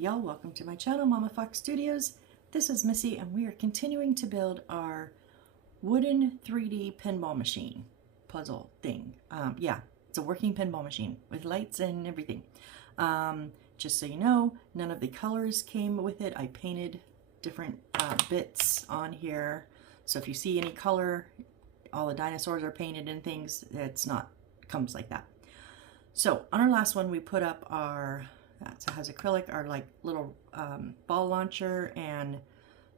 Y'all, welcome to my channel, Mama Fox Studios. This is Missy, and we are continuing to build our wooden 3D pinball machine puzzle thing. Yeah, it's a working pinball machine with lights and everything. Just so you know, none of the colors came with it. I painted different bits on here. So if you see any color, all the dinosaurs are painted and things, it's not, comes like that. So on our last one, we put up our, that has acrylic, our like little ball launcher and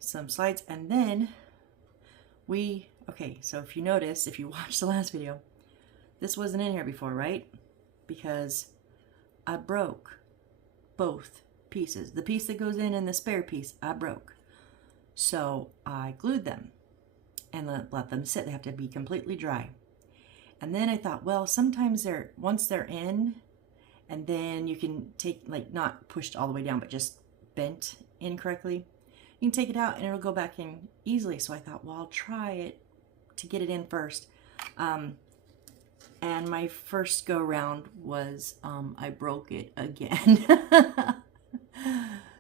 some slides. And then okay, so if you notice, if you watched the last video, this wasn't in here before, right? Because I broke both pieces. The piece that goes in and the spare piece, I broke. So I glued them and let them sit. They have to be completely dry. And then I thought, well, sometimes once they're in, and then you can take, like, not pushed all the way down, but just bent incorrectly, you can take it out and it'll go back in easily. So I thought, well, I'll try it to get it in first. And my first go round was, I broke it again.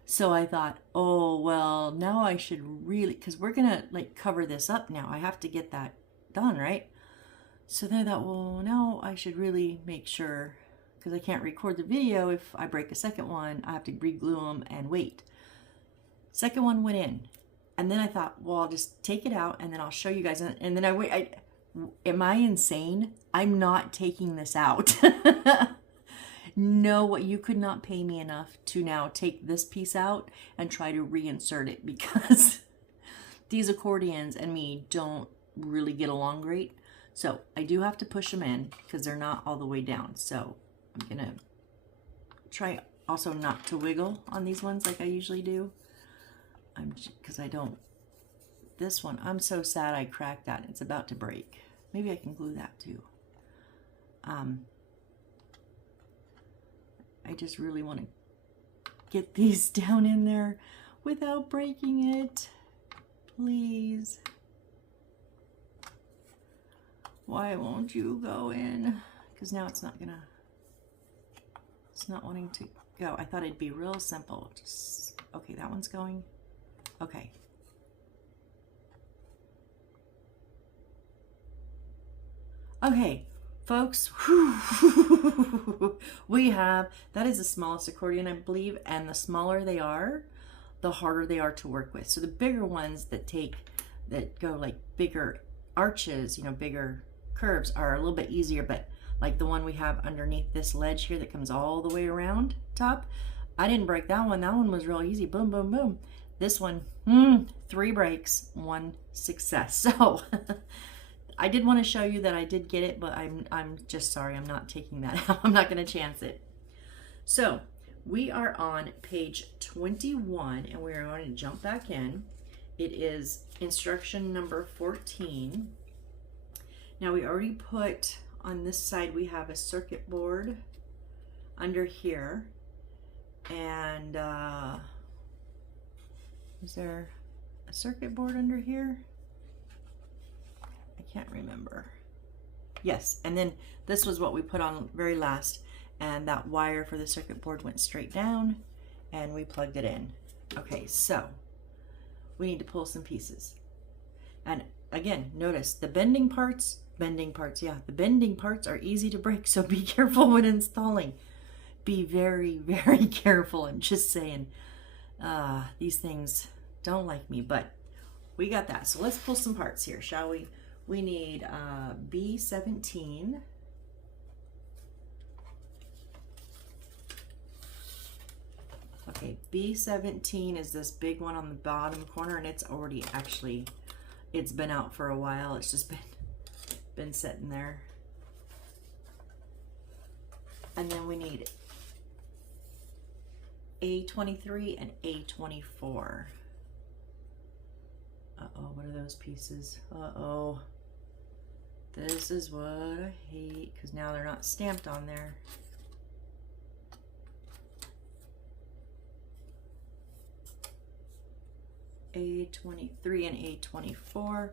So I thought, oh, well, now I should really, because we're gonna like cover this up now. I have to get that done, right? So then I thought, well, now I should really make sure, because I can't record the video if I break a second one. I have to re-glue them and wait. Second one went in. And then I thought, well, I'll just take it out and then I'll show you guys. And then am I insane? I'm not taking this out. No, you could not pay me enough to now take this piece out and try to reinsert it, because these accordions and me don't really get along great. So I do have to push them in because they're not all the way down. So I'm gonna try also not to wiggle on these ones like I usually do. Because I don't, this one, I'm so sad I cracked that. It's about to break. Maybe I can glue that too. I just really want to get these down in there without breaking it. Please. Why won't you go in? Because now it's not wanting to go. I thought it'd be real simple. Just, okay, that one's going. Okay. Okay, folks, we have, that is the smallest accordion, I believe, and the smaller they are, the harder they are to work with. So the bigger ones that go like bigger arches, you know, bigger curves are a little bit easier, but like the one we have underneath this ledge here that comes all the way around top, I didn't break that one. That one was real easy. Boom, boom, boom. This one, 3 breaks, 1 success. So I did want to show you that I did get it, but I'm just sorry, I'm not taking that out. I'm not going to chance it. So we are on page 21, and we are going to jump back in. It is instruction number 14. Now we already put on this side, we have a circuit board under here, and is there a circuit board under here? I can't remember. Yes, and then this was what we put on very last, and that wire for the circuit board went straight down and we plugged it in. Okay, so we need to pull some pieces. And again, notice the bending parts, yeah, the bending parts are easy to break, so be careful when installing. Be very, very careful. I'm just saying, these things don't like me, but we got that. So let's pull some parts here, shall we? We need B17. Okay, B17 is this big one on the bottom corner, and it's already actually, it's been out for a while. It's just been sitting there. And then we need A23 and A24. Uh-oh, what are those pieces? Uh-oh. This is what I hate, because now they're not stamped on there. A23 and A24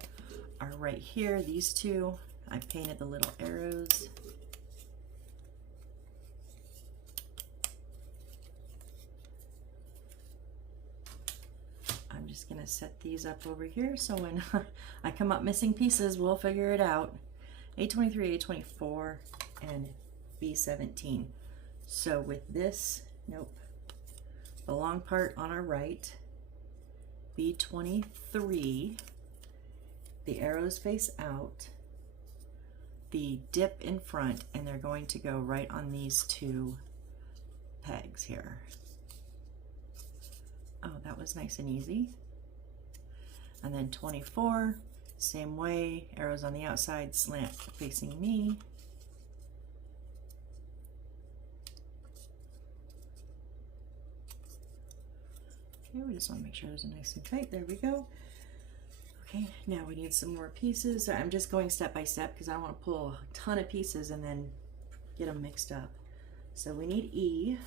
are right here. These two, I painted the little arrows. just gonna set these up over here so when I come up missing pieces, we'll figure it out. A23, A24, and B17. So with this, nope, the long part on our right, B23, the arrows face out, the dip in front, and they're going to go right on these two pegs here. Oh, that was nice and easy. And then 24, same way, arrows on the outside, slant facing me. Okay, we just want to make sure those are nice and tight. There we go. Okay, now we need some more pieces. I'm just going step by step because I don't want to pull a ton of pieces and then get them mixed up. So we need E.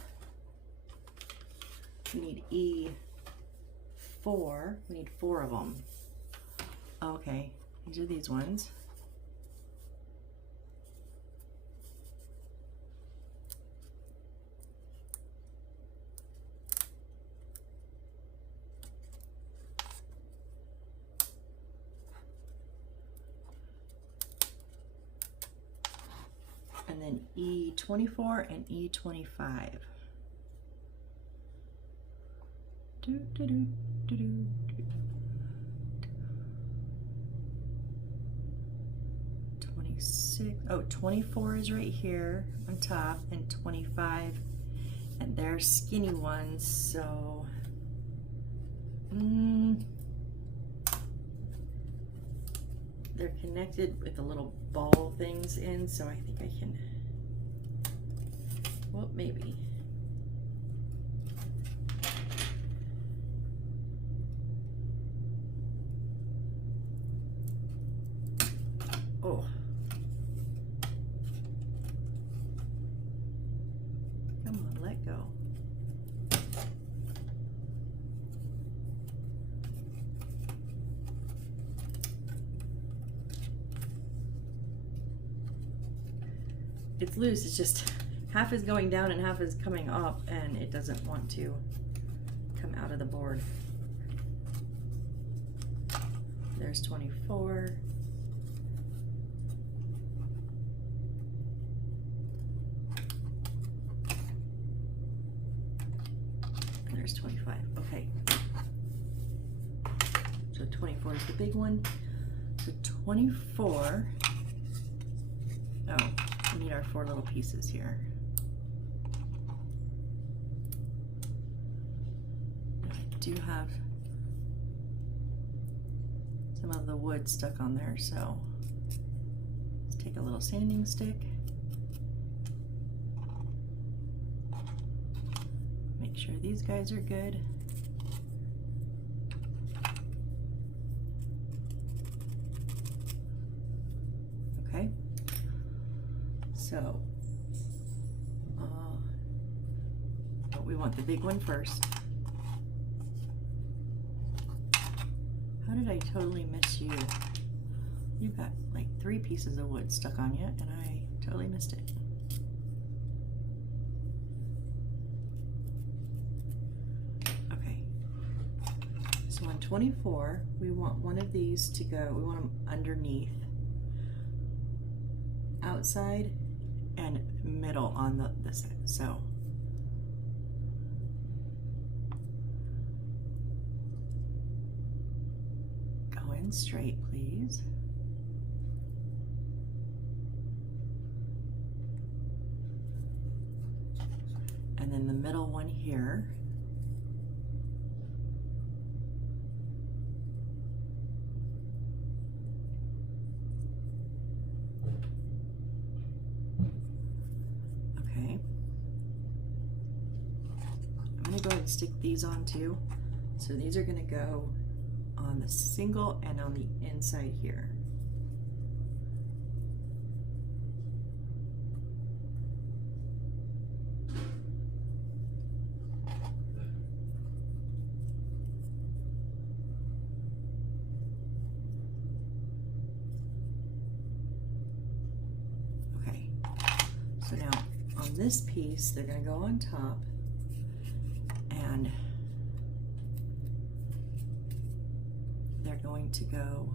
We need E4. We need 4 of them. Okay, these are these ones. And then E24 and E25. 26. Oh, 24 is right here on top, and 25, and they're skinny ones, so they're connected with the little ball things in, so I think I can, well, maybe. Oh. Come on, let go. It's loose, it's just half is going down and half is coming up, and it doesn't want to come out of the board. There's 24. There's 25. Okay. So 24 is the big one. So 24. Oh, we need our 4 little pieces here. I do have some of the wood stuck on there, so let's take a little sanding stick. Make sure these guys are good. Okay. So, but we want the big one first. How did I totally miss you? You've got like 3 pieces of wood stuck on you, and I totally missed it. On 24, we want one of these to go, we want them underneath, outside, and middle on this side. So go in straight, please. And then the middle one here. Go ahead and stick these on too. So these are going to go on the single and on the inside here. Okay, so now on this piece, they're going to go on top. And going to go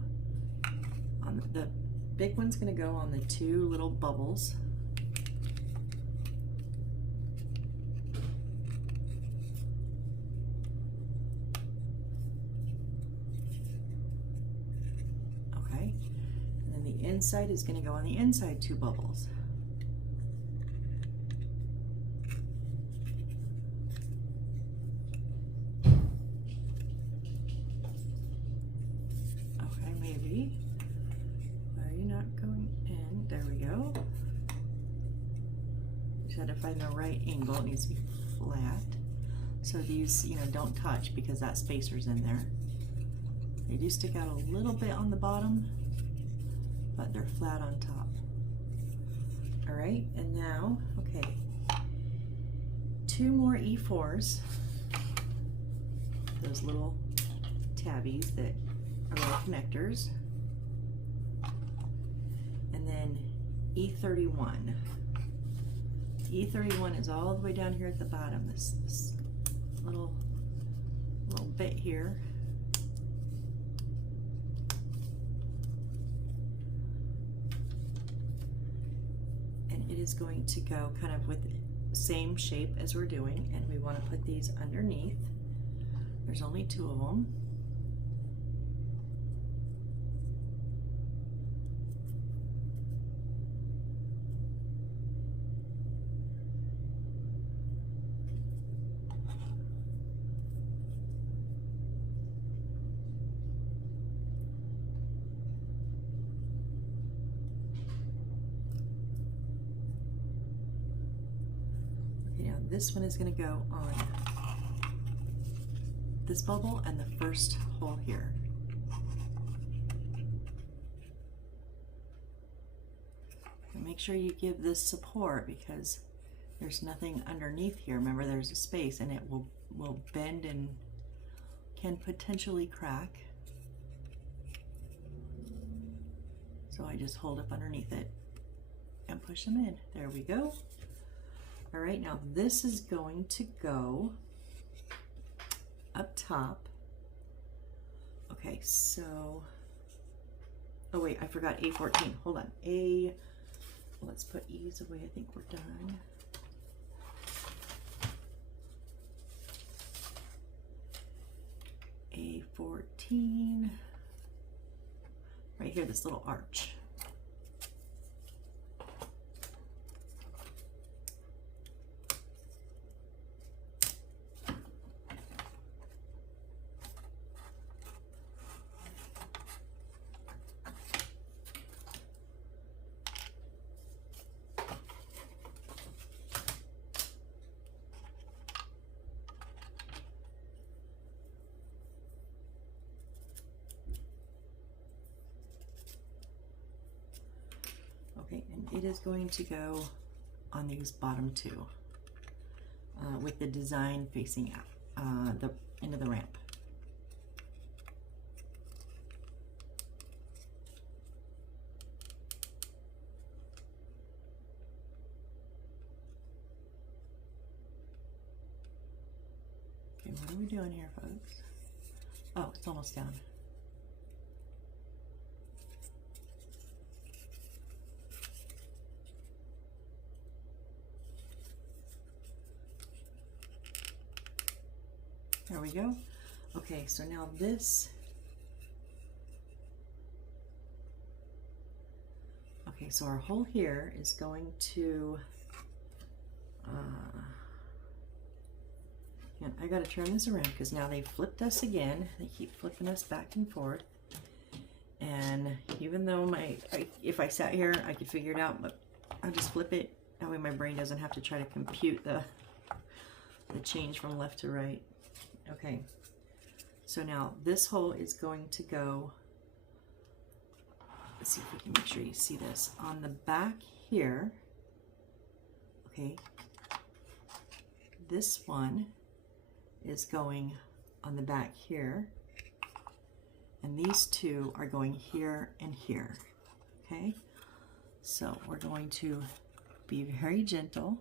on the big one's going to go on the two little bubbles. Okay, and then the inside is going to go on the inside two bubbles. Had to find the right angle. It needs to be flat. So these, you know, don't touch because that spacer's in there. They do stick out a little bit on the bottom, but they're flat on top. All right, and now, okay, two more E4s, those little tabbies that are little connectors, and then E31. E31 is all the way down here at the bottom, this little bit here. And it is going to go kind of with the same shape as we're doing, and we want to put these underneath. There's only two of them. This one is going to go on this bubble and the first hole here. And make sure you give this support because there's nothing underneath here. Remember, there's a space and it will bend and can potentially crack. So I just hold up underneath it and push them in. There we go. All right, now this is going to go up top. Okay, so, oh wait, I forgot A14. Hold on, let's put E's away. I think we're done. A14, right here, this little arch. Okay, and it is going to go on these bottom two with the design facing out, the end of the ramp. Okay, what are we doing here, folks? Oh, it's almost down. There we go. Okay, so now this, okay, so our hole here is going to, and I gotta turn this around because now they flipped us again. They keep flipping us back and forth. And even though if I sat here, I could figure it out, but I'll just flip it. That way my brain doesn't have to try to compute the change from left to right. Okay, so now this hole is going to go, let's see if we can make sure you see this, on the back here. Okay, this one is going on the back here, and these two are going here and here. Okay, so we're going to be very gentle.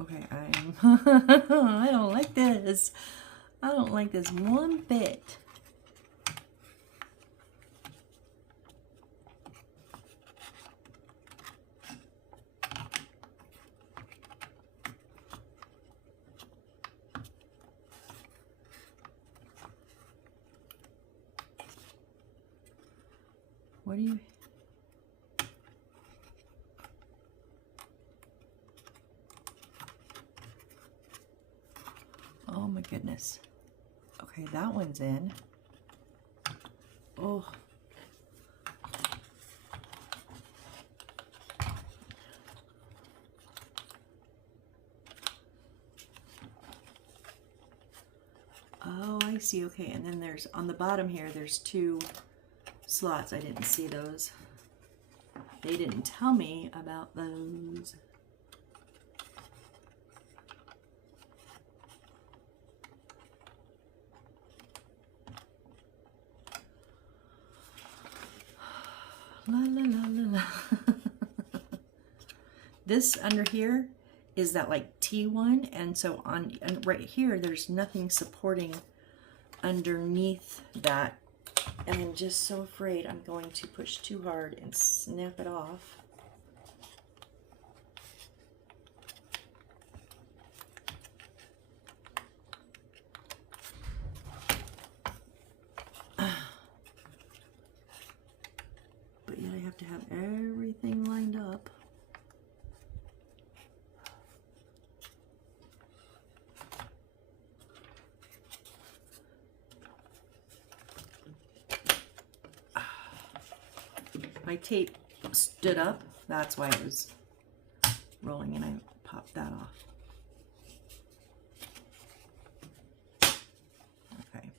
Okay, I don't like this. I don't like this one bit. What do you... Oh my goodness. Okay, that one's in. Oh. Oh, I see. Okay, and then there's, on the bottom here, there's 2 slots. I didn't see those. They didn't tell me about those. La la la la la. This under here is that like T1, and so on, and right here there's nothing supporting underneath that, and I'm just so afraid I'm going to push too hard and snap it off. But yet I have to have everything lined up. My tape stood up, that's why it was rolling, and I popped that off. Okay.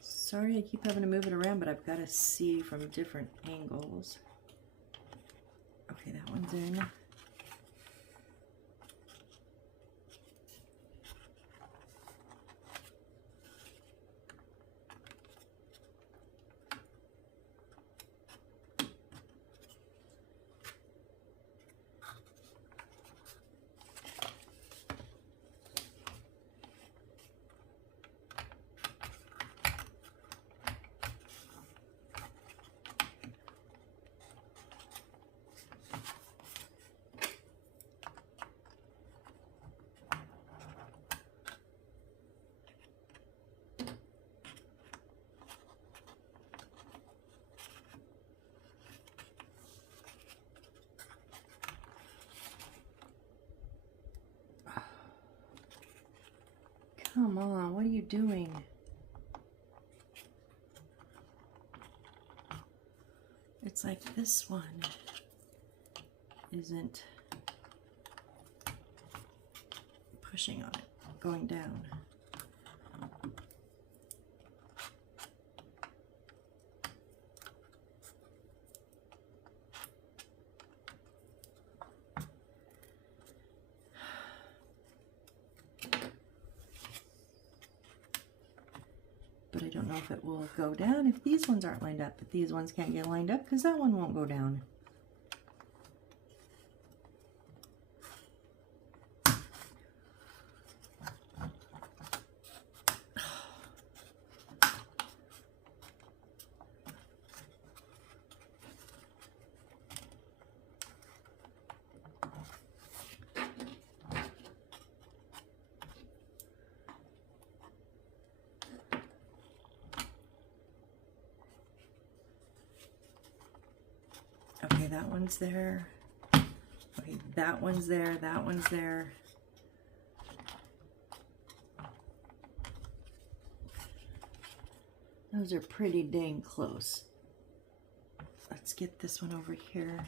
Sorry I keep having to move it around, but I've got to see from different angles. Okay, that one's in. Come on, what are you doing? It's like this one isn't pushing on it, going down. But I don't know if it will go down if these ones aren't lined up. But these ones can't get lined up because that one won't go down. Okay, that one's there. Okay, that one's there, that one's there. Those are pretty dang close. Let's get this one over here.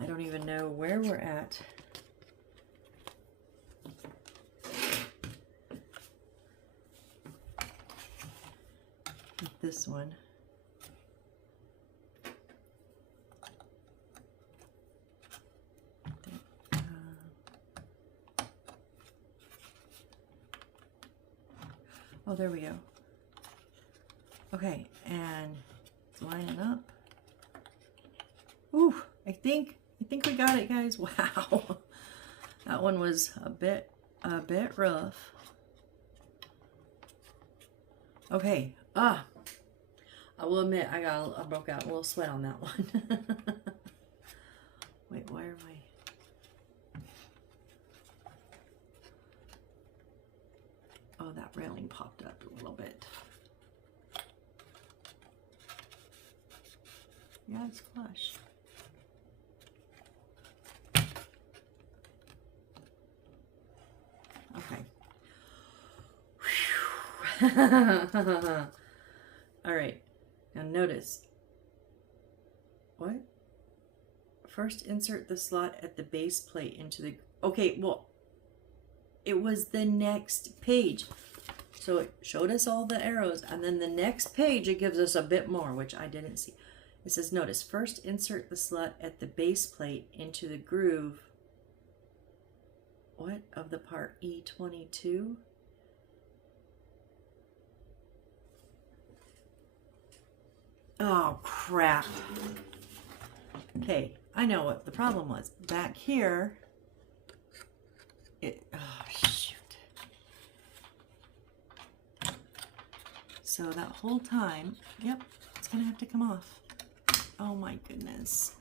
I don't even know where we're at. With this one. Oh, there we go. Okay, and it's lining up. Ooh, I think we got it, guys. Wow. That one was a bit rough. Okay. I will admit I broke out a little sweat on that one. Wait, why are my... Oh, that railing popped up a little bit. Yeah, it's flush. Okay. All right. Now notice. What? First insert the slot at the base plate into the... Okay, well, it was the next page. So it showed us all the arrows, and then the next page it gives us a bit more, which I didn't see. It says, notice, first insert the slot at the base plate into the groove. What? Of the part E22? Oh, crap. Okay, I know what the problem was. Back here, oh, shoot. So that whole time, yep, it's gonna have to come off. Oh my goodness.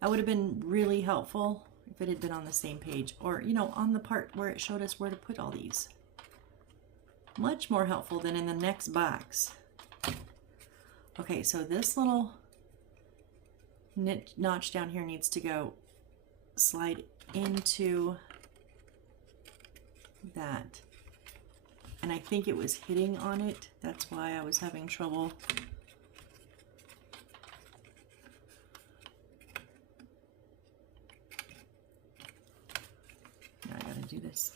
That would have been really helpful if it had been on the same page, or, you know, on the part where it showed us where to put all these. Much more helpful than in the next box. Okay, so this little notch down here needs to go slide into that. And I think it was hitting on it. That's why I was having trouble. Now I gotta do this.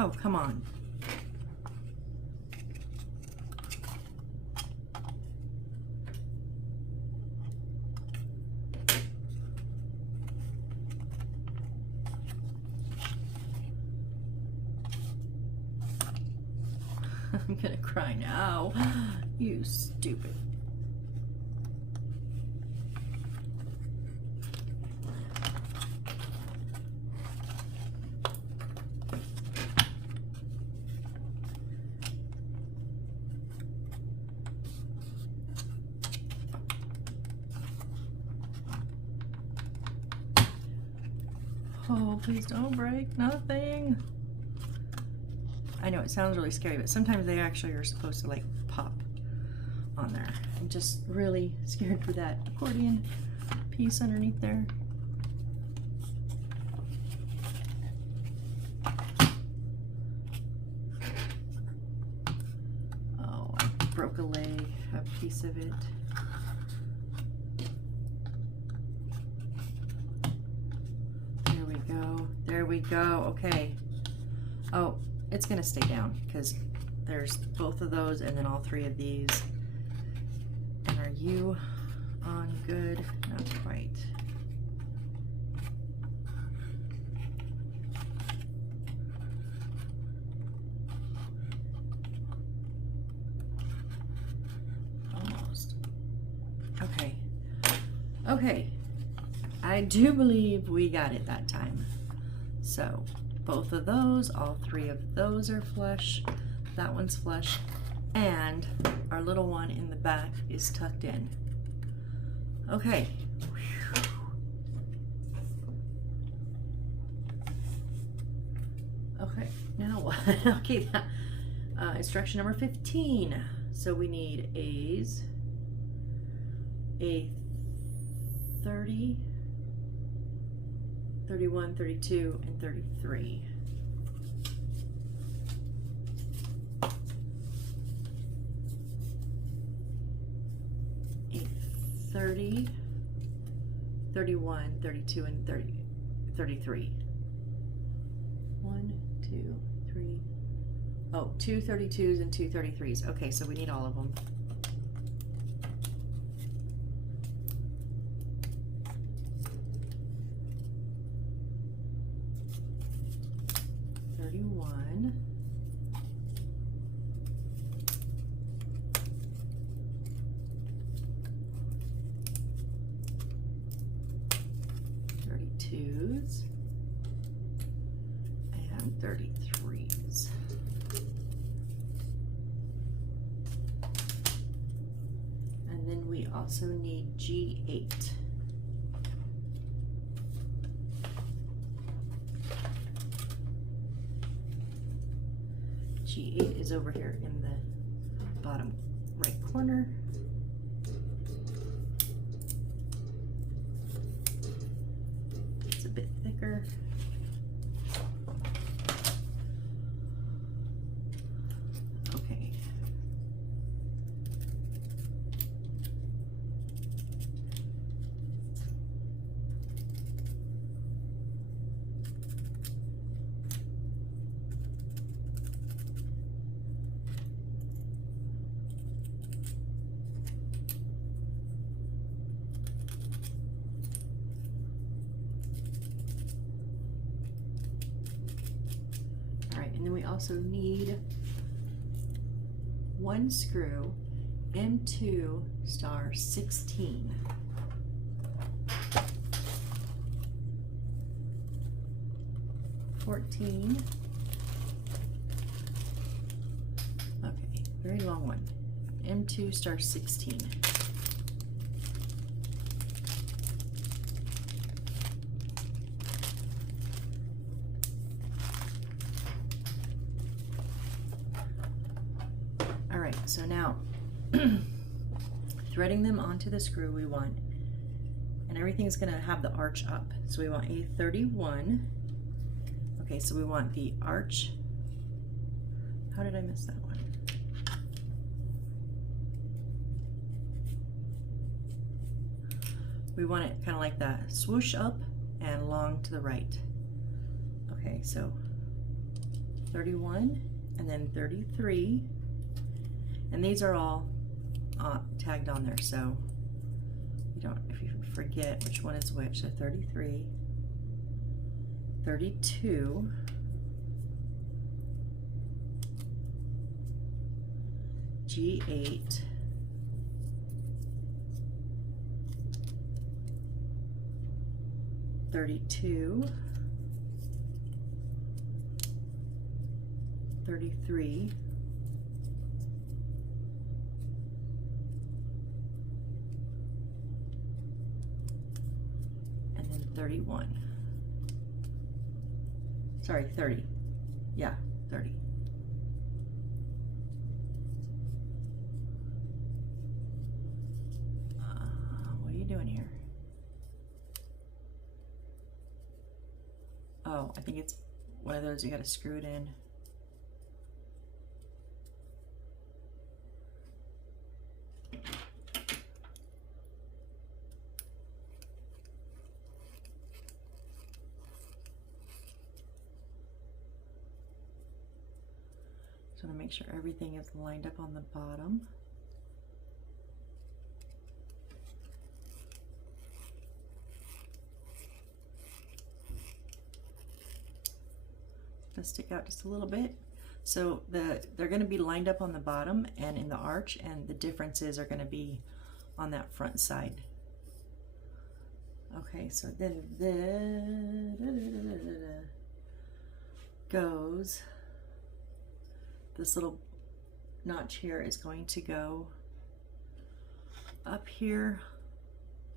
Oh, come on. I'm gonna cry now. You stupid. Oh, please don't break nothing. I know it sounds really scary, but sometimes they actually are supposed to like pop on there. I'm just really scared for that accordion piece underneath there. Oh, I broke a leg, a piece of it. There we go. Okay. Oh, it's gonna stay down because there's both of those and then all three of these. And are you on good? Not quite. Almost. Okay. Okay. I do believe we got it that time. So both of those, all three of those are flush. That one's flush. And our little one in the back is tucked in. Okay. Okay, now what? Okay, instruction number 15. So we need A's, a 30, 31, 32, and 33. A 30, 31, 32, and 33. 1, 2, 3. Oh, 2 32s and 2 33s. Okay, so we need all of them. And 33s. And then we also need G8. G8 is over here in the bottom right corner. It's a bit thicker. Okay. And then we also need one screw, M2 star 16. $14. Okay, very long one. M2 star 16. So now, threading them onto the screw we want, and everything's going to have the arch up. So we want a 31. Okay, so we want the arch. How did I miss that one? We want it kind of like that, swoosh up and long to the right. Okay, so 31 and then 33. And these are all tagged on there, so you don't, if you forget which one is which. So 33, 32, G8, $32, 33, and then 31. Sorry, 30. Yeah, 30. What are you doing here? Oh, I think it's one of those you got to screw it in. Just want to make sure everything is lined up on the bottom. Gonna stick out just a little bit. So they're going to be lined up on the bottom and in the arch, and the differences are going to be on that front side. Okay, so then goes. This little notch here is going to go up here.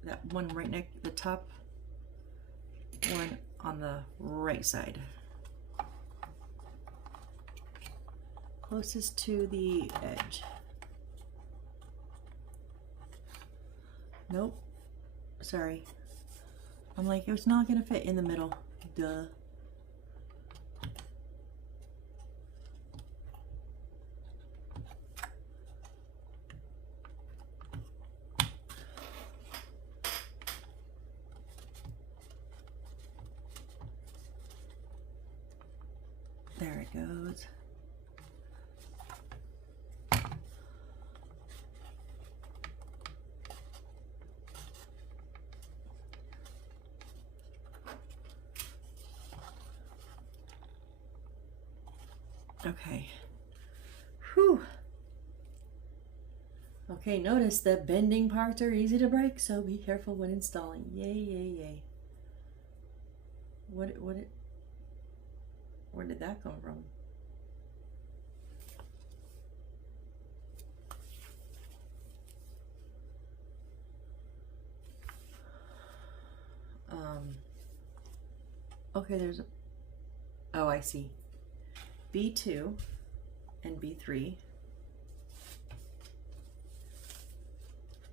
That one right next, the top one on the right side. Closest to the edge. Nope, sorry. I'm like, it's not gonna fit in the middle, duh. goes. Okay. Whew. Okay, notice that bending parts are easy to break, so be careful when installing. Yay, yay, yay. Where did that come from? Okay, there's a, oh, I see. B2 and B3.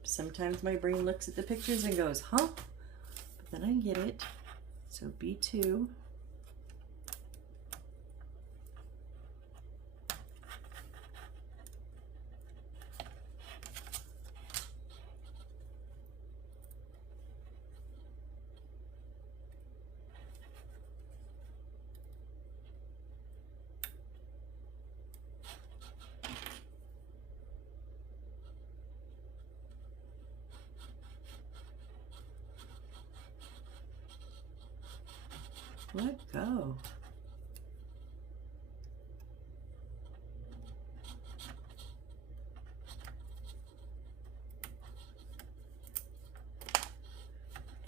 Sometimes my brain looks at the pictures and goes, huh? But then I get it. So B2. Let go.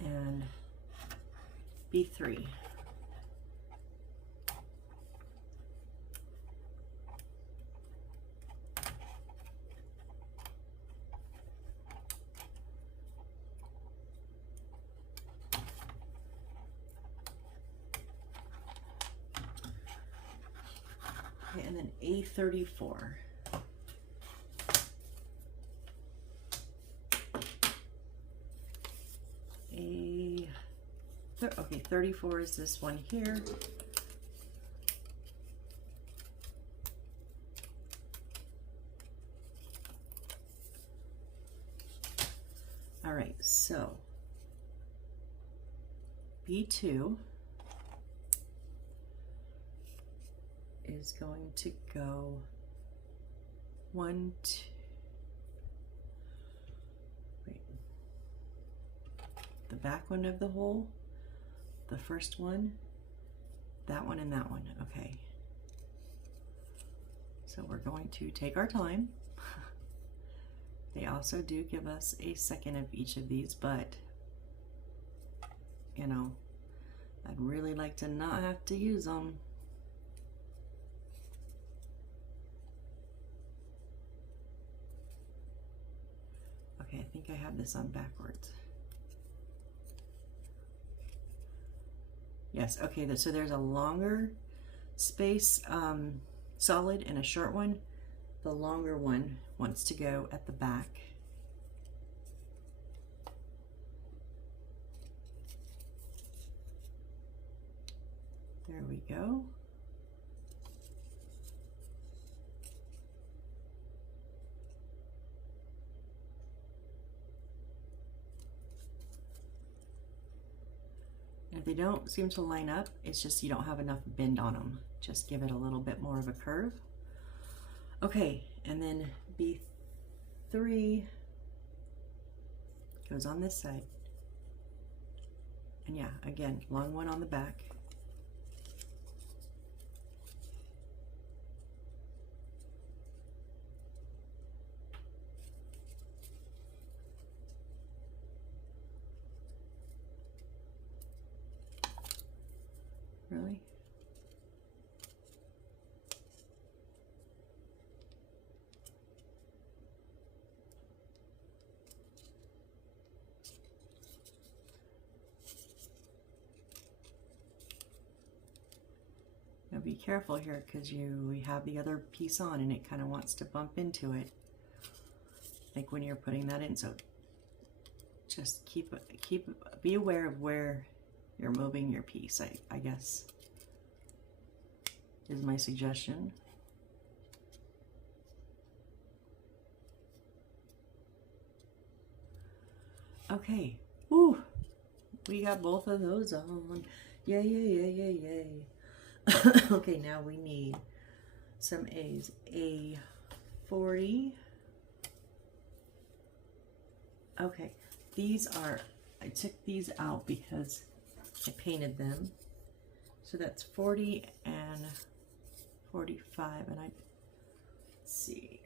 And B3. Okay, and then A34. Okay, 34 is this one here. All right, so B2 is going to go 1, 2, wait, the back one of the hole, the first one, that one, and that one. Okay, so we're going to take our time. They also do give us a second of each of these, but you know, I'd really like to not have to use them. Okay, I think I have this on backwards. Yes, okay, so there's a longer space solid and a short one. The longer one wants to go at the back. There we go. And if they don't seem to line up, it's just you don't have enough bend on them. Just give it a little bit more of a curve. Okay, and then B3 goes on this side. And yeah, again, long one on the back. Really? Now be careful here because we have the other piece on and it kind of wants to bump into it. Like when you're putting that in, so just be aware of where you're moving your piece, I guess, is my suggestion. Okay, woo, we got both of those on. Yay, yay, yay, yay, yay. Okay, now we need some A's. A 40. Okay, these are, I took these out because I painted them. So that's 40 and 45, and let's see.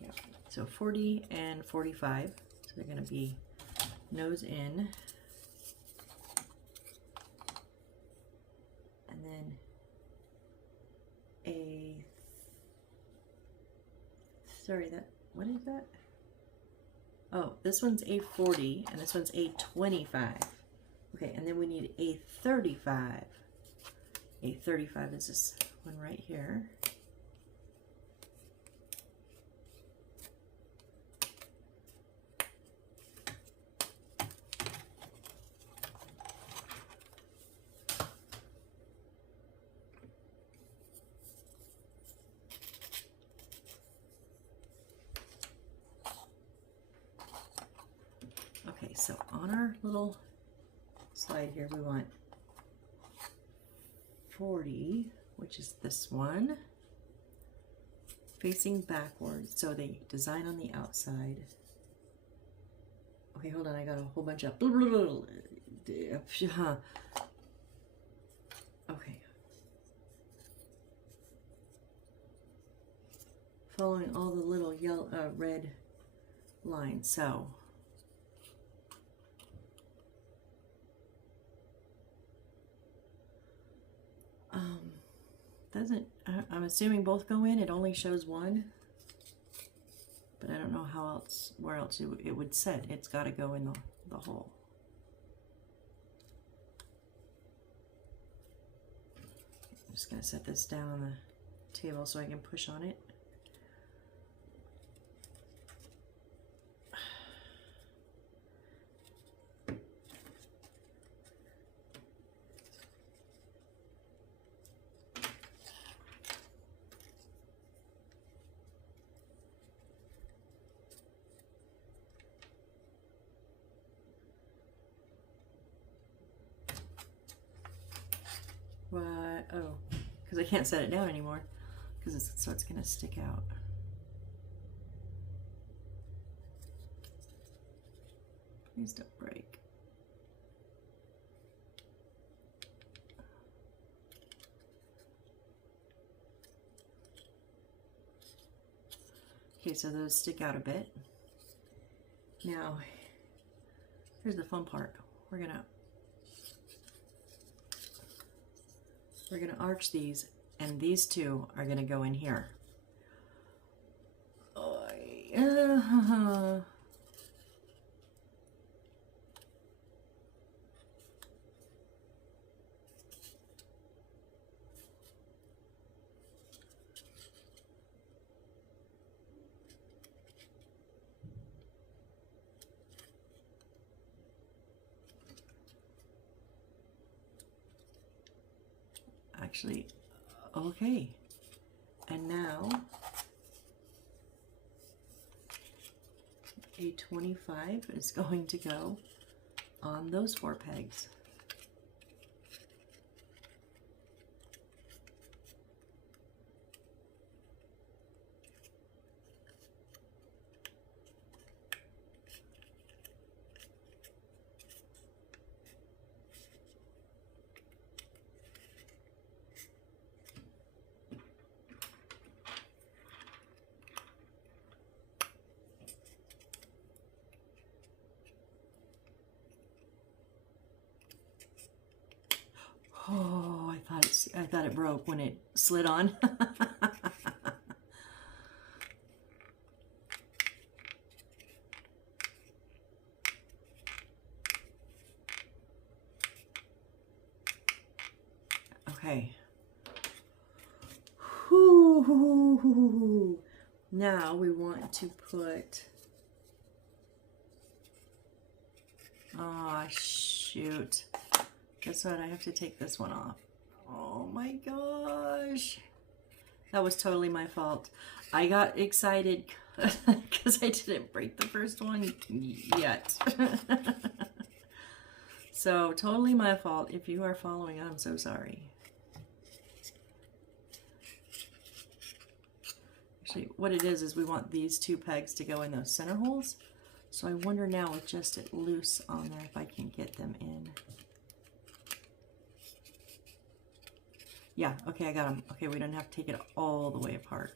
Yeah, so 40 and 45, so they're going to be nose in, and then what is that? Oh, this one's a 40 and this one's a 25. Okay, and then we need a 35. A 35 is this one right here. Okay, so on our little slide here, we want 40, which is this one, facing backwards. So they design on the outside. Okay, hold on, I got a whole bunch of okay. Following all the little yellow, red lines. So I'm assuming both go in. It only shows one, but I don't know how else, where else it would set. It's got to go in the hole. I'm just going to set this down on the table so I can push on it. What? Oh, because I can't set it down anymore because it's going to stick out. Please don't break. Okay, so those stick out a bit. Now, here's the fun part. We're gonna arch these, and these two are gonna go in here. Actually, okay, and now a 25 is going to go on those 4 pegs. Oh, I thought it broke when it slid on. Okay. Now we want to put, oh shoot. Guess what? I have to take this one off. Oh my gosh. That was totally my fault. I got excited because I didn't break the first one yet. So totally my fault. If you are following, I'm so sorry. Actually, what it is we want these two pegs to go in those center holes. So I wonder now with just it loose on there if I can get them in. Yeah, okay, I got them. Okay, we don't have to take it all the way apart.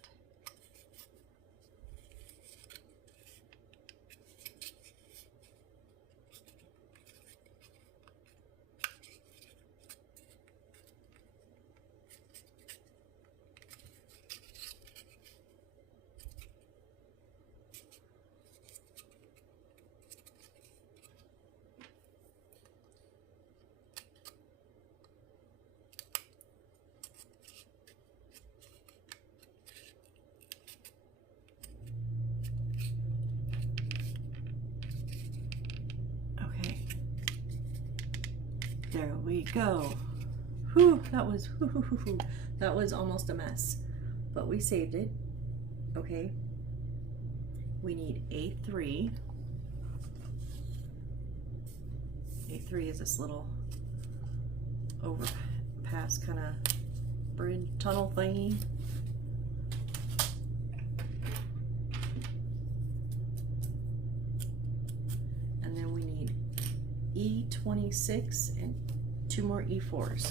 There we go. Whew, that was almost a mess, but we saved it. Okay, we need A3. A3 is this little overpass kind of bridge tunnel thingy. And then we need E26 and 2 more E4s.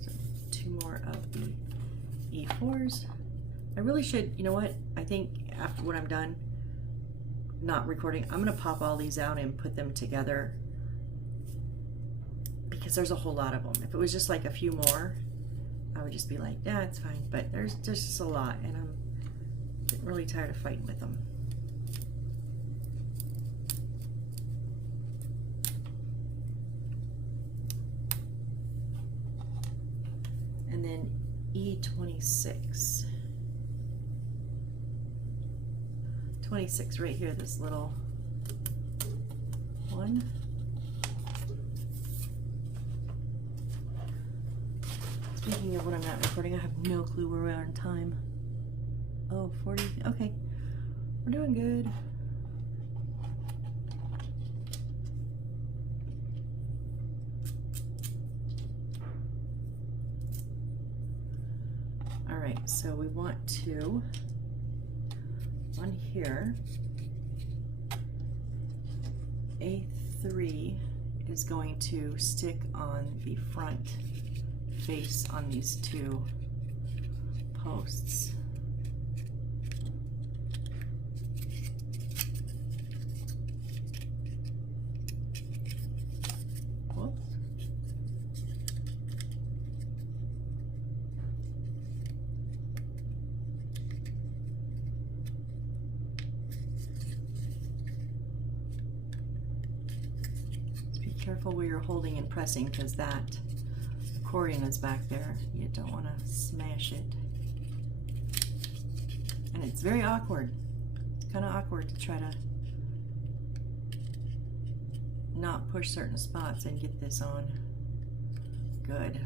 So 2 more of the E4s. I really should, you know what? I think after when I'm done not recording, I'm gonna pop all these out and put them together because there's a whole lot of them. If it was just like a few more, I would just be like, yeah, it's fine. But there's just a lot, and I'm getting really tired of fighting with them. And then E26. 26 right here, this little one. Speaking of when I'm not recording, I have no clue where we are in time. Oh, 40, okay. We're doing good. All right, so we want to, on here, A3 is going to stick on the front face on these 2 posts. Whoops. Careful where you're holding and pressing, because that accordion is back there. You don't want to smash it. And it's very awkward. It's kind of awkward to try to not push certain spots and get this on good.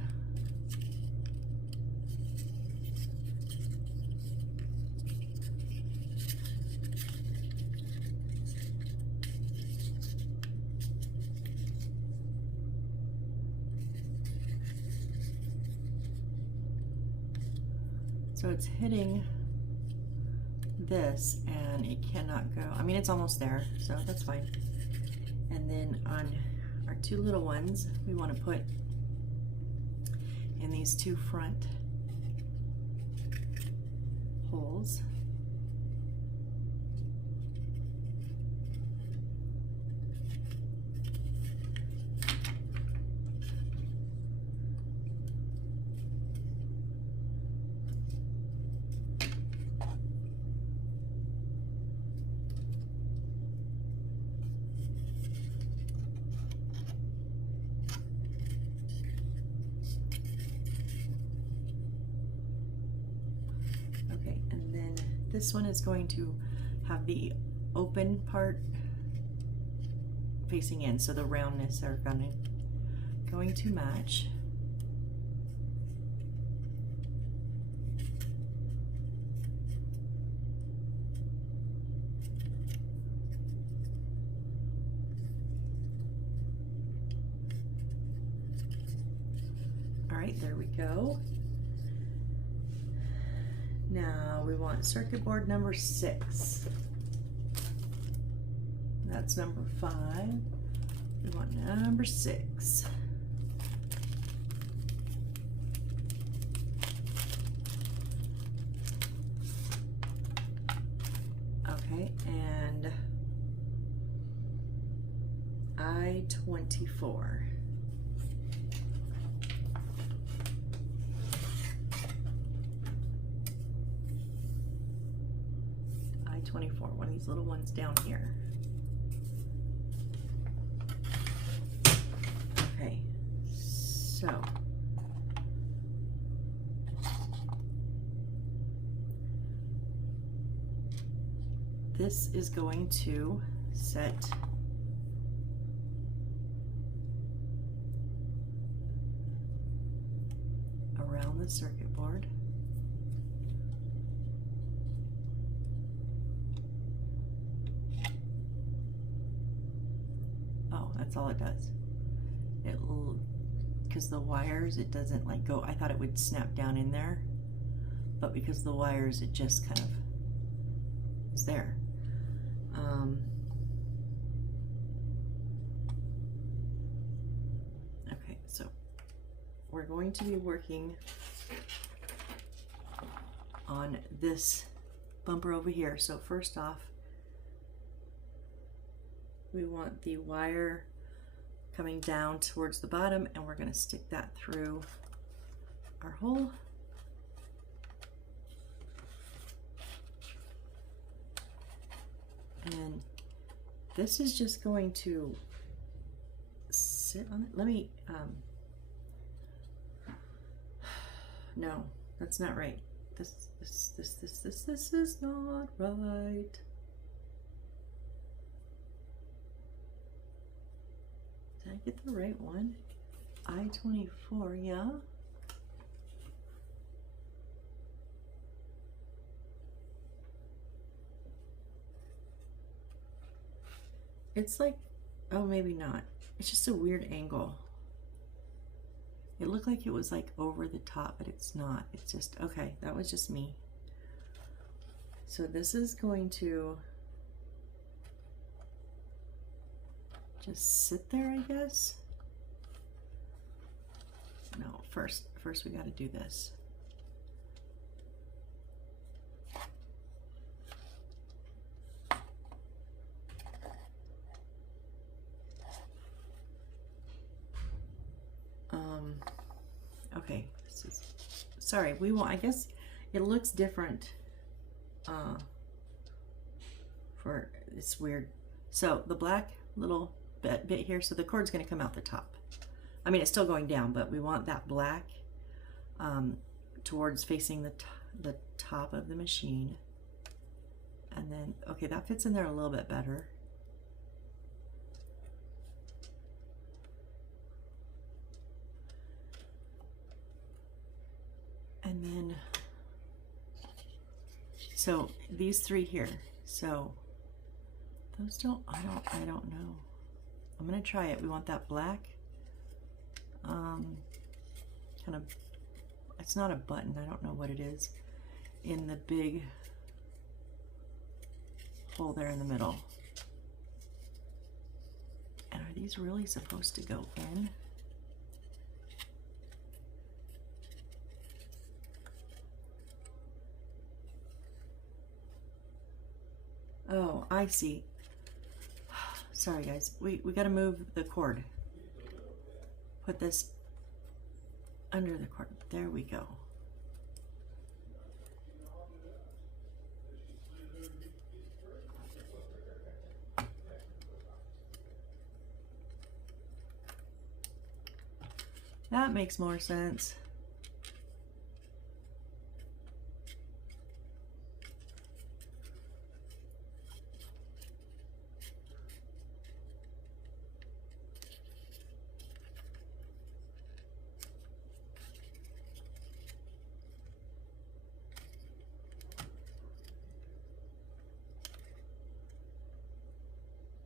So it's hitting this and it cannot go. I mean, it's almost there, so that's fine. And then on our 2 little ones, we want to put in these 2 front holes. This one is going to have the open part facing in, so the roundness are going to match. right, there we go. Now we want circuit board number 6. That's number 5. We want number 6. Okay, and I-24. I-24, one of these little ones down here. Okay, so this is going to set around the circuit board. Oh, that's all it does. It'll, because the wires, it doesn't like go, I thought it would snap down in there, but because the wires, it just kind of is there. Okay, so we're going to be working on this bumper over here. So first off, we want the wire coming down towards the bottom, and we're going to stick that through our hole. And this is just going to sit on it. Let me, no, that's not right. This is not right. Did I get the right one? I-24, yeah. It's like, oh, maybe not. It's just a weird angle. It looked like it was like over the top, but it's not. It's just, okay, that was just me. So this is going to just sit there, I guess. No, first we got to do this. Okay, this is, sorry, we won't, I guess it looks different for, it's weird. So the black little bit here, so the cord's going to come out the top. I mean, it's still going down, but we want that black towards facing the top of the machine. And then, okay, that fits in there a little bit better. And then, so these three here, so those don't, I don't know. I'm gonna try it. We want that black, kind of, it's not a button, I don't know what it is, in the big hole there in the middle. And are these really supposed to go in? Oh, I see. Sorry guys, we got to move the cord. Put this under the cord. There we go. That makes more sense.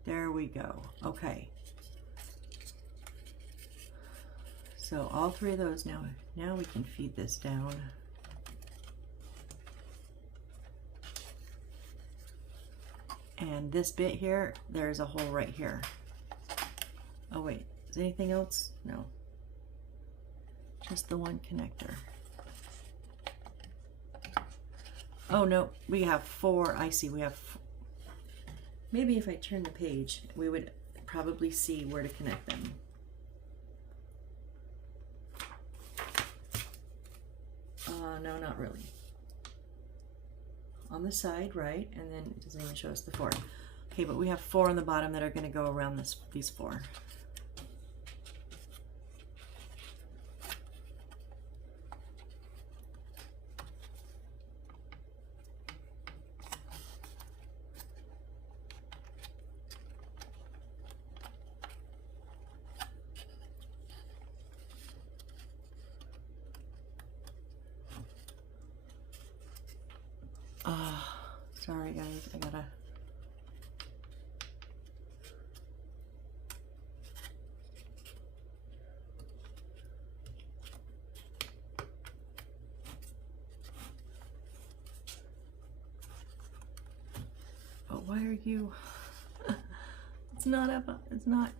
There we go. Okay. So all three of those now we can feed this down. And this bit here, there's a hole right here. Oh wait, is anything else? No. Just the one connector. Oh no, we have four. I see, we have, maybe if I turn the page, we would probably see where to connect them. No, not really. On the side, right? And then it doesn't even show us the four. Okay, but we have four on the bottom that are going to go around these four. Sorry guys, I gotta. But why are you? It's not up. It's not.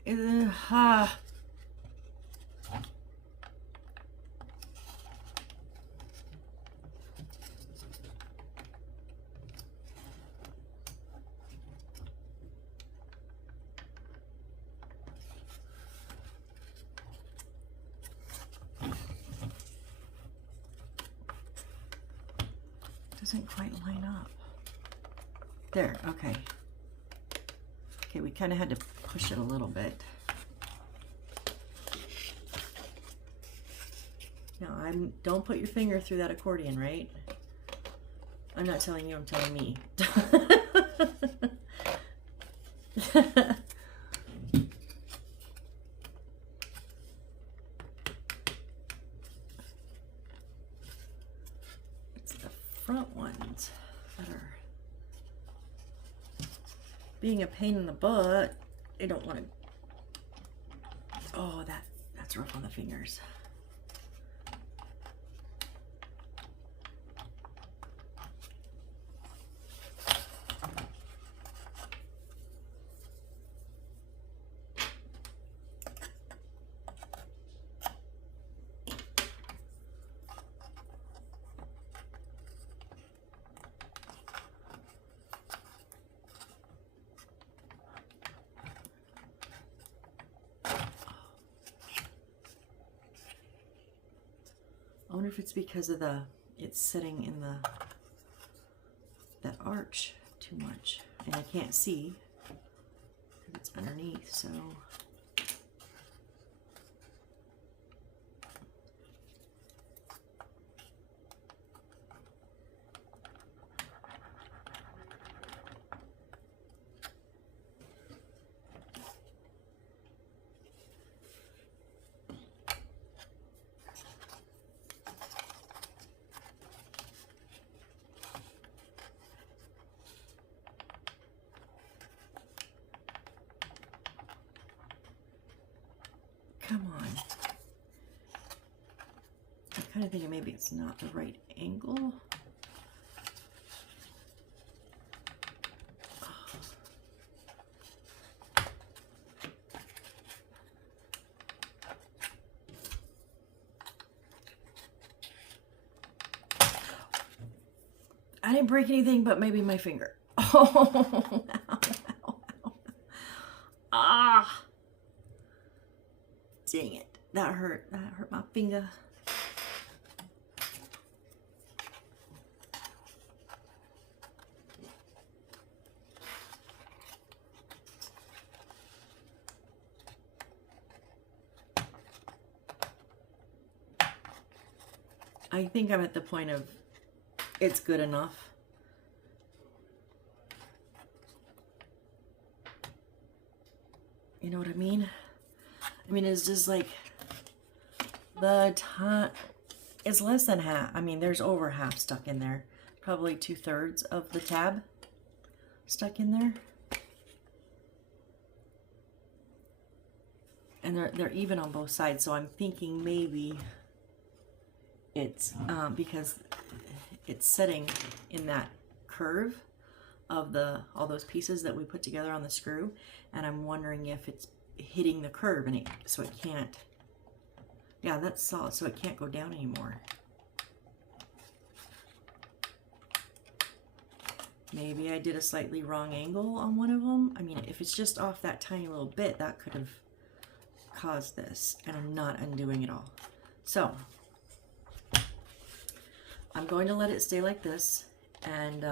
Doesn't quite line up. There, okay. Okay, we kind of had to push it a little bit. Now, don't put your finger through that accordion, right? I'm not telling you, I'm telling me. Front ones that are being a pain in the butt. I don't want to. Oh, that's rough on the fingers. I wonder if it's because of it's sitting in that arch too much, and I can't see because it's underneath, so. Come on. I'm kind of thinking maybe it's not the right angle. I didn't break anything, but maybe my finger. Oh, ow, ow, ow. Ah. Dang it. That hurt. That hurt my finger. I think I'm at the point of it's good enough. You know what I mean? I mean, it's just like the time, it's less than half. I mean, there's over half stuck in there. Probably 2/3 of the tab stuck in there. and they're even on both sides, so I'm thinking maybe it's because it's sitting in that curve of all those pieces that we put together on the screw, and I'm wondering if it's hitting the curve and so it can't, yeah, that's solid, so it can't go down anymore. Maybe I did a slightly wrong angle on one of them. I mean, if it's just off that tiny little bit, that could have caused this, and I'm not undoing it all. So I'm going to let it stay like this, and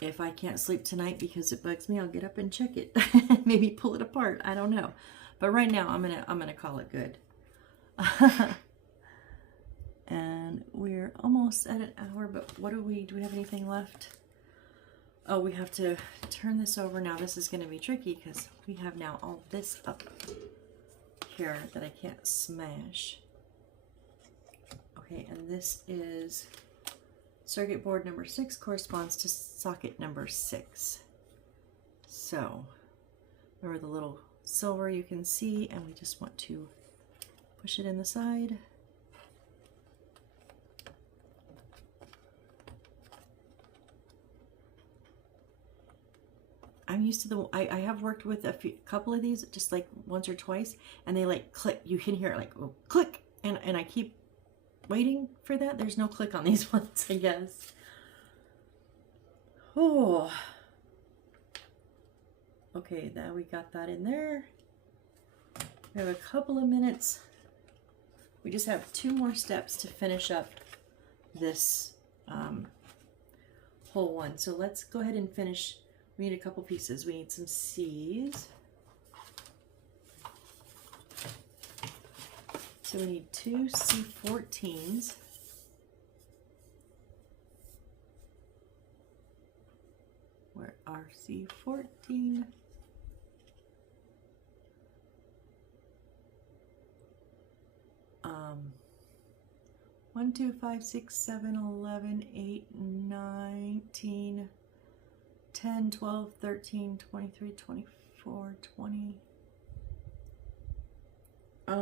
if I can't sleep tonight because it bugs me, I'll get up and check it. Maybe pull it apart. I don't know. But right now, I'm gonna call it good. And we're almost at an hour, but do we have anything left? Oh, we have to turn this over now. This is going to be tricky because we have now all this up here that I can't smash. Okay, and this is circuit board number 6 corresponds to socket number 6. So remember the little silver you can see, and we just want to push it in the side. I'm used to I have worked with a couple of these just like once or twice, and they like click. You can hear it like, oh, click, and I keep waiting for that. There's no click on these ones, I guess. Oh, okay, now we got that in there. We have a couple of minutes. We just have 2 more steps to finish up this whole one. So let's go ahead and finish. We need a couple pieces. We need some C's. So we need 2 C14s. Where are C14? 1, 2, 5, 6, 7, 11, 8, 19, 10, 12, 13, 23, 24, 20. What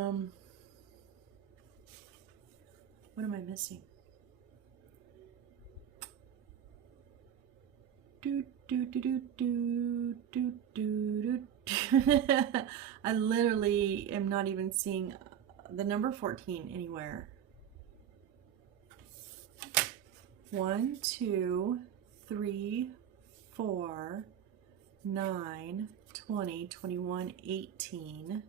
am I missing? I literally am not even seeing the number 14 anywhere. 1, 2, 3, 4, 9, 20, 21, 18,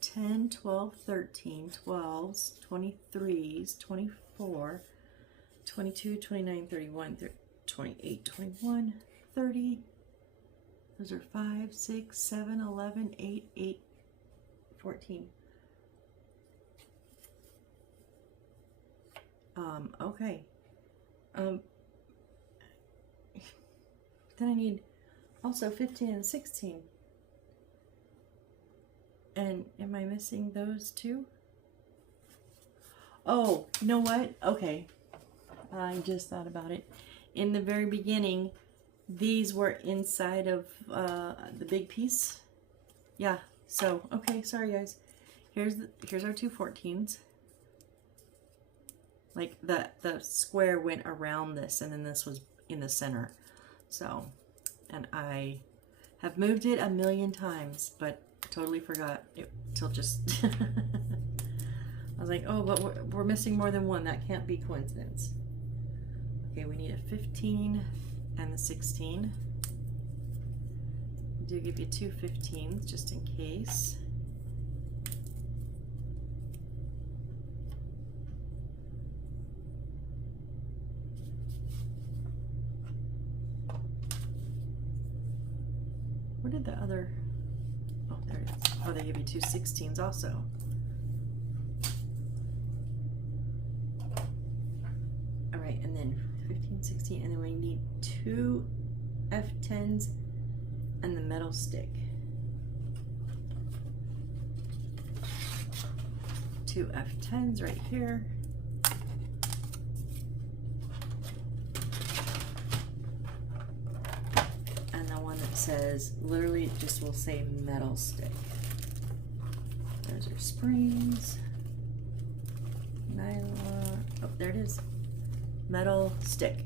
10, 12, 13, 12s, 23s, 24, 22, 29, 31, 28, 21, 30. Those are 5, 6, 7, 11, 8, 14. Okay. Then I need also 15 and 16. And am I missing those too? Oh, you know what? Okay. I just thought about it. In the very beginning, these were inside of the big piece. Yeah. So, okay, sorry guys. Here's our 2 14s. Like the square went around this, and then this was in the center. So, and I have moved it a million times, but totally forgot it till just. I was like, oh, but we're missing more than one. That can't be coincidence. Okay, we need a 15 and the 16. I do give you 2 15s just in case. Where did the other, oh, there it is. Oh, they give you 2 16s also. All right, and then 15, 16, and then we need 2 F10s and the metal stick. 2 F10s right here. says, literally it just will say metal stick. There's our springs. Nylon. Oh, there it is. Metal stick.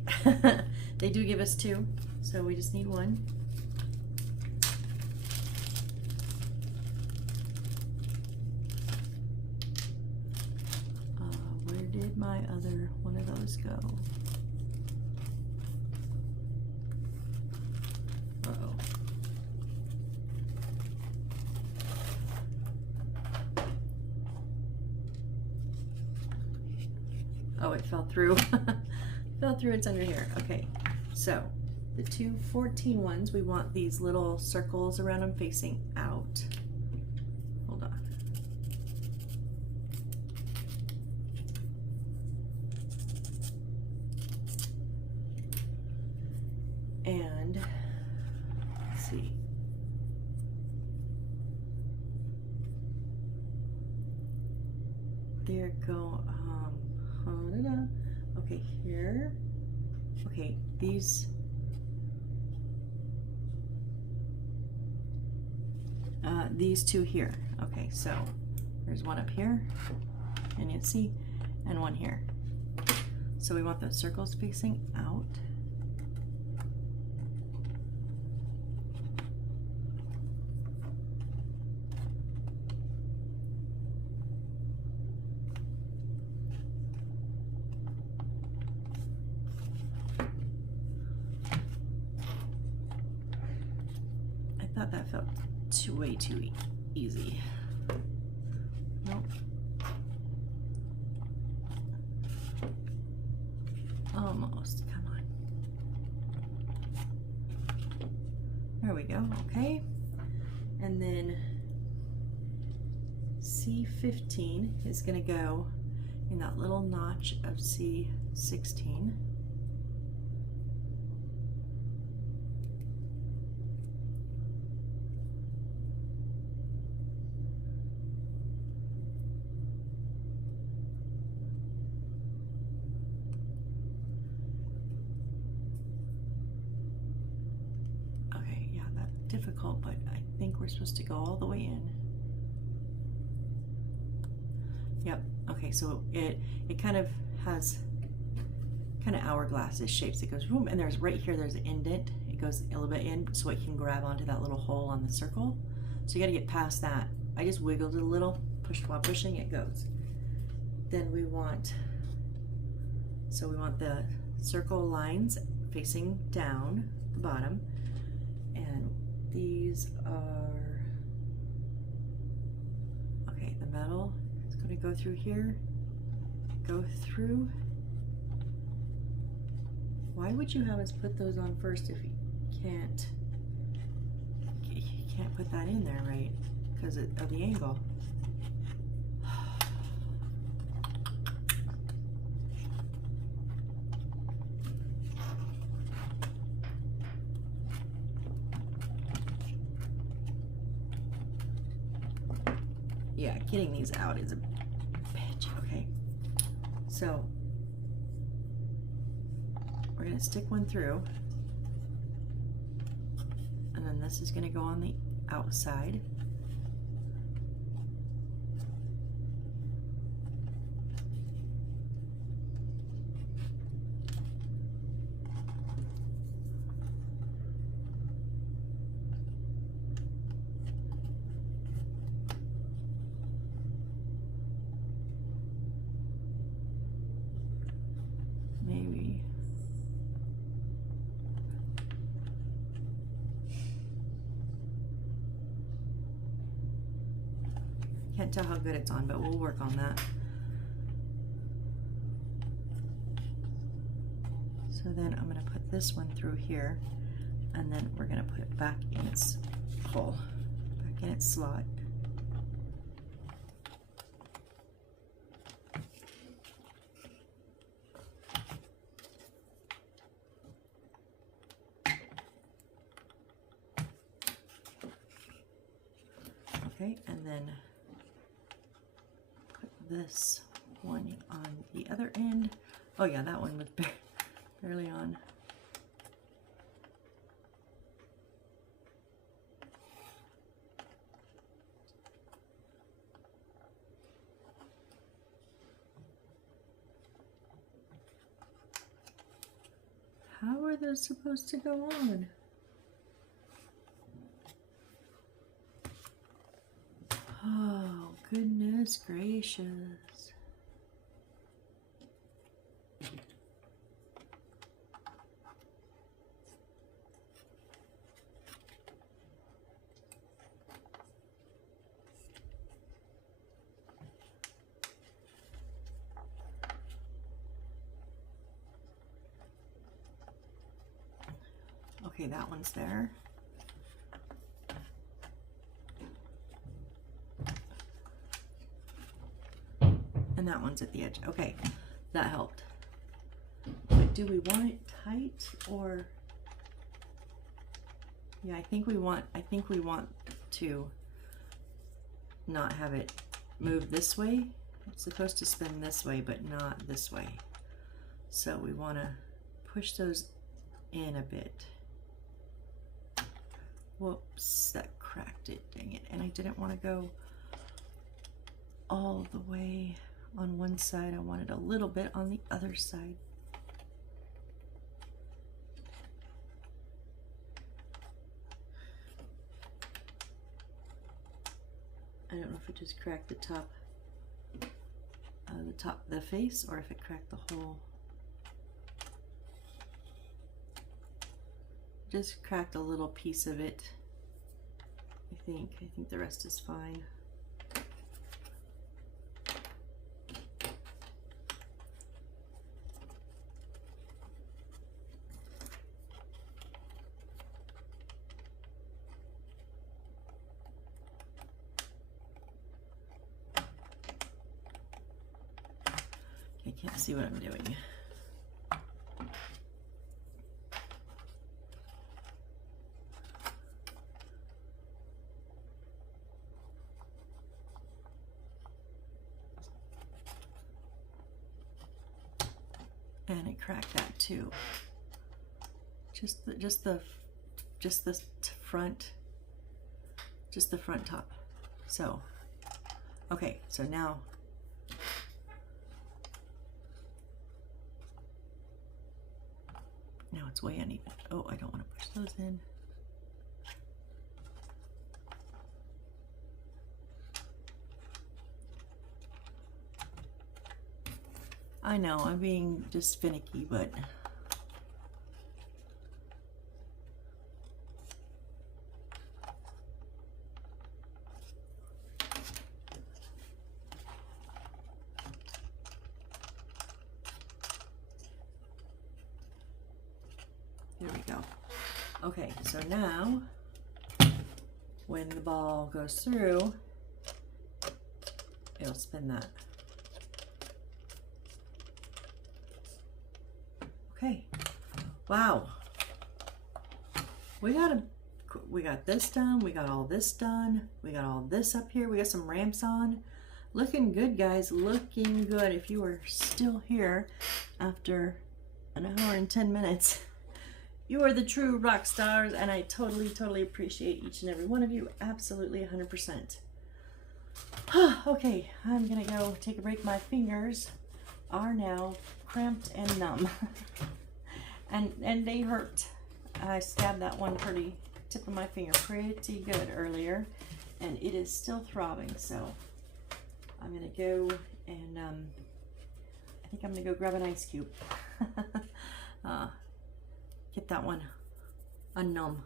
They do give us 2, so we just need 1. Where did my other one of those go? Uh-oh. Oh, it fell through. Fell through, it's under here. Okay, so the 2 14 ones, we want these little circles around them facing out. Hold on. And let's see. There go. Okay, here. Okay, these. These 2 here. Okay, so there's one up here, and you see, and one here. So we want the circles facing out. That felt way too easy. Nope. Almost. Come on. There we go. Okay. And then C15 is going to go in that little notch of C16. Difficult, but I think we're supposed to go all the way in. Yep. Okay, so it kind of has kind of hourglass-ish shapes. It goes boom, and there's right here, there's an indent. It goes a little bit in so it can grab onto that little hole on the circle. So you got to get past that. I just wiggled it a little, pushed while pushing, it goes. Then we want the circle lines facing down the bottom, and these are, okay, the metal is going to go through here, go through. Why would you have us put those on first if you can't put that in there, right? Because of the angle. Yeah, getting these out is a bitch. Okay, so we're gonna stick one through, and then this is gonna go on the outside. Maybe. Can't tell how good it's on, but we'll work on that. So then I'm going to put this one through here, and then we're going to put it back in its hole, back in its slot. Okay, and then put this one on the other end. Oh yeah, that one was barely on. How are those supposed to go on? Oh, goodness gracious. Okay, that one's there. And that one's at the edge. Okay, that helped. But do we want it tight or? Yeah, I think we want to not have it move this way. It's supposed to spin this way, but not this way. So we want to push those in a bit. Whoops, that cracked it, dang it. And I didn't want to go all the way on one side. I wanted a little bit on the other side. I don't know if it just cracked the top, the face, or if it cracked the whole. Just cracked a little piece of it. I think the rest is fine. I can't see what I'm doing. And it cracked that too. Just the front top. So, okay, so now it's way uneven. Oh, I don't want to push those in. I know, I'm being just finicky, but there we go. Okay, so now when the ball goes through, it'll spin that. Okay, wow, we got this done, we got all this done, we got all this up here, we got some ramps on. Looking good, guys, looking good. If you are still here after an hour and 10 minutes, you are the true rock stars, and I totally appreciate each and every one of you, absolutely 100%. Okay, I'm gonna go take a break. My fingers are now cramped and numb. and they hurt. I stabbed that one tip of my finger pretty good earlier, and it is still throbbing. So I'm gonna go and I think I'm gonna go grab an ice cube. Get that one unnumb.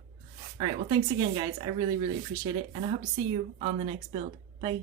All right, well, thanks again, guys. I really appreciate it, and I hope to see you on the next build. Bye.